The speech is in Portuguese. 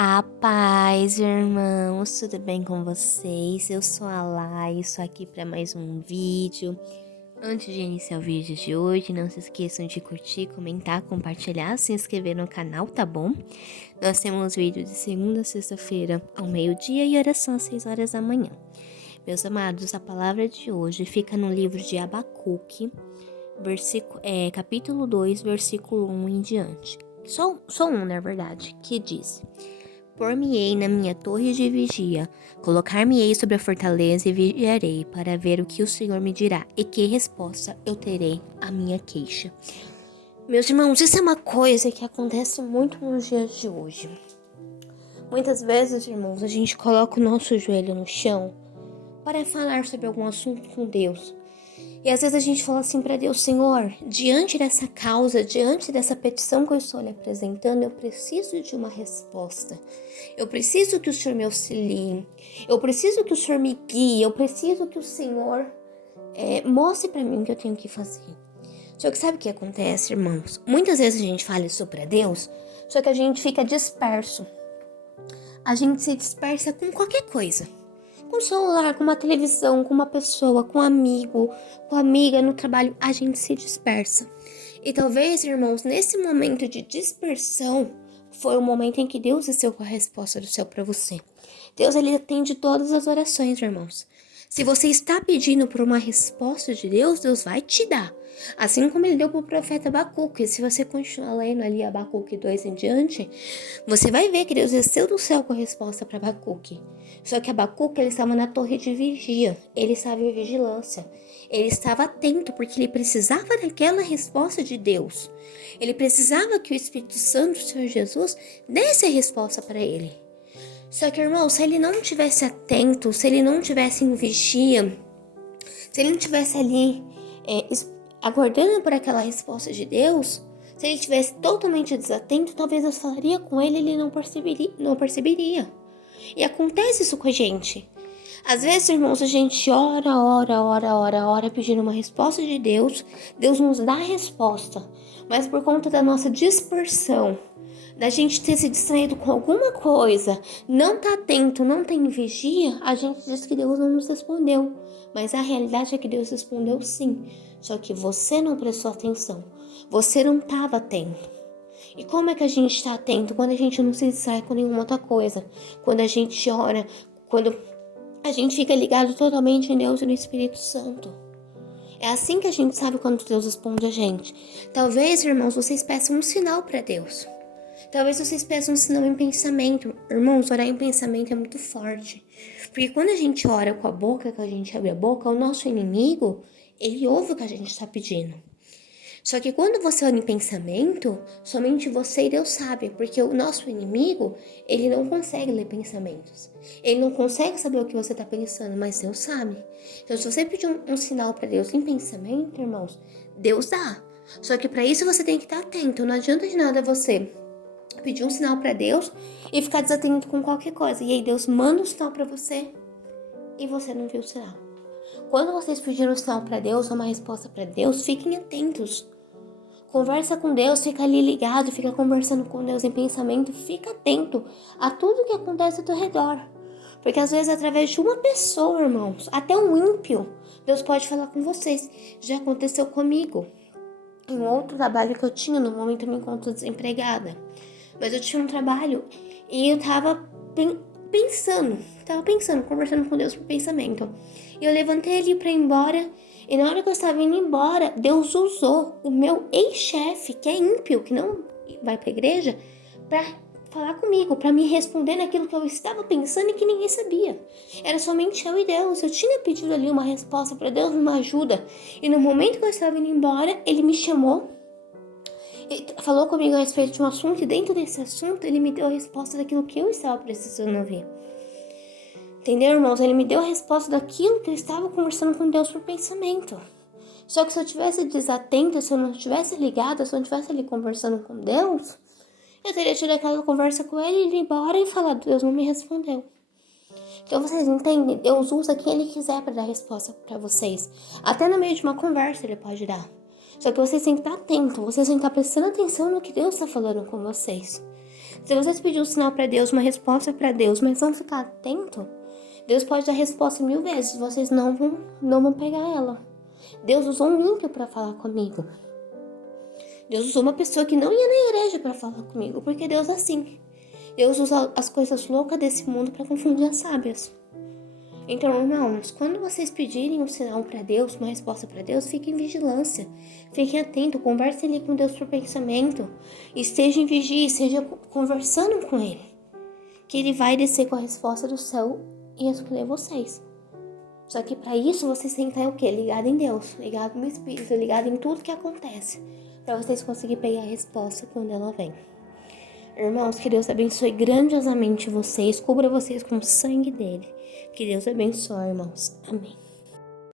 A paz, irmãos, tudo bem com vocês? Eu sou a Lai, estou aqui para mais um vídeo. Antes de iniciar o vídeo de hoje, não se esqueçam de curtir, comentar, compartilhar, se inscrever no canal, tá bom? Nós temos vídeo de segunda a sexta-feira ao meio-dia e oração às 6 horas da manhã. Meus amados, a palavra de hoje fica no livro de Abacuque, capítulo 2, versículo 1 em diante. Só um, na verdade, que diz: Por-me-ei na minha torre de vigia, colocar-me-ei sobre a fortaleza e vigiarei para ver o que o Senhor me dirá e que resposta eu terei à minha queixa. Meus irmãos, isso é uma coisa que acontece muito nos dias de hoje. Muitas vezes, irmãos, a gente coloca o nosso joelho no chão para falar sobre algum assunto com Deus. E às vezes a gente fala assim para Deus: Senhor, diante dessa causa, diante dessa petição que eu estou lhe apresentando, eu preciso de uma resposta. Eu preciso que o Senhor me auxilie. Eu preciso que o Senhor me guie. Eu preciso que o Senhor mostre para mim o que eu tenho que fazer. Só que sabe o que acontece, irmãos? Muitas vezes a gente fala isso para Deus, só que a gente fica disperso. A gente se dispersa com qualquer coisa. Com o celular, com uma televisão, com uma pessoa, com um amigo, com amiga no trabalho, a gente se dispersa. E talvez, irmãos, nesse momento de dispersão, foi o momento em que Deus desceu com a resposta do céu para você. Deus, ele atende todas as orações, irmãos. Se você está pedindo por uma resposta de Deus, Deus vai te dar. Assim como ele deu para o profeta Abacuque. Se você continuar lendo ali Abacuque 2 em diante, você vai ver que Deus desceu do céu com a resposta para Abacuque. Só que Abacuque, ele estava na torre de vigia. Ele estava em vigilância. Ele estava atento porque ele precisava daquela resposta de Deus. Ele precisava que o Espírito Santo, o Senhor Jesus, desse a resposta para ele. Só que, irmão, se ele não tivesse atento, se ele não tivesse em vigia, se ele não tivesse ali aguardando por aquela resposta de Deus, se ele estivesse totalmente desatento, talvez eu falaria com ele e ele não perceberia. E acontece isso com a gente. Às vezes, irmãos, a gente ora, pedindo uma resposta de Deus. Deus nos dá a resposta. Mas por conta da nossa dispersão, da gente ter se distraído com alguma coisa, não tá atento, não tem vigia, a gente diz que Deus não nos respondeu. Mas a realidade é que Deus respondeu sim. Só que você não prestou atenção. Você não estava atento. E como é que a gente está atento? Quando a gente não se distrai com nenhuma outra coisa. Quando a gente ora, quando a gente fica ligado totalmente em Deus e no Espírito Santo. É assim que a gente sabe quando Deus responde a gente. Talvez, irmãos, vocês peçam um sinal para Deus. Talvez vocês peçam um sinal em pensamento. Irmãos, orar em pensamento é muito forte. Porque quando a gente ora com a boca, que a gente abre a boca, o nosso inimigo, ele ouve o que a gente está pedindo. Só que quando você ora em pensamento, somente você e Deus sabem, porque o nosso inimigo, ele não consegue ler pensamentos. Ele não consegue saber o que você está pensando, mas Deus sabe. Então, se você pedir um sinal para Deus em pensamento, irmãos, Deus dá. Só que para isso você tem que estar atento. Não adianta de nada você pedir um sinal para Deus e ficar desatento com qualquer coisa. E aí Deus manda um sinal para você e você não viu o sinal. Quando vocês pediram um sinal para Deus, uma resposta para Deus, fiquem atentos. Conversa com Deus, fica ali ligado, fica conversando com Deus em pensamento, fica atento a tudo que acontece ao teu redor. Porque às vezes através de uma pessoa, irmãos, até um ímpio, Deus pode falar com vocês. Já aconteceu comigo. Em um outro trabalho que eu tinha, no momento eu me encontro desempregada. Mas eu tinha um trabalho e eu tava pensando, conversando com Deus por pensamento. E eu levantei ali pra ir embora. E na hora que eu estava indo embora, Deus usou o meu ex-chefe, que é ímpio, que não vai pra igreja, pra falar comigo, pra me responder naquilo que eu estava pensando e que ninguém sabia. Era somente eu e Deus. Eu tinha pedido ali uma resposta pra Deus, uma ajuda. E no momento que eu estava indo embora, ele me chamou. Ele falou comigo a respeito de um assunto, e dentro desse assunto ele me deu a resposta daquilo que eu estava precisando ouvir. Entendeu, irmãos? Ele me deu a resposta daquilo que eu estava conversando com Deus por pensamento. Só que se eu tivesse desatenta, se eu não estivesse ligada, se eu não estivesse ali conversando com Deus, eu teria tido aquela conversa com ele, ir embora e falar: Deus não me respondeu. Então vocês entendem? Deus usa quem ele quiser para dar resposta para vocês. Até no meio de uma conversa ele pode dar. Só que vocês têm que estar atentos, vocês têm que estar prestando atenção no que Deus está falando com vocês. Se vocês pedirem um sinal pra Deus, uma resposta pra Deus, mas vão ficar atento, Deus pode dar resposta 1000 vezes, vocês não vão pegar ela. Deus usou um ímpio pra falar comigo. Deus usou uma pessoa que não ia na igreja pra falar comigo, porque Deus é assim. Deus usa as coisas loucas desse mundo pra confundir as sábias. Então, irmãos, quando vocês pedirem um sinal para Deus, uma resposta para Deus, fiquem em vigilância. Fiquem atentos, conversem ali com Deus por pensamento. Esteja em vigia, esteja conversando com Ele. Que Ele vai descer com a resposta do céu e responder vocês. Só que para isso, vocês têm que estar o quê? Ligado em Deus, ligado no Espírito, ligado em tudo que acontece. Para vocês conseguirem pegar a resposta quando ela vem. Irmãos, que Deus abençoe grandiosamente vocês, cubra vocês com o sangue dele. Que Deus abençoe, irmãos. Amém.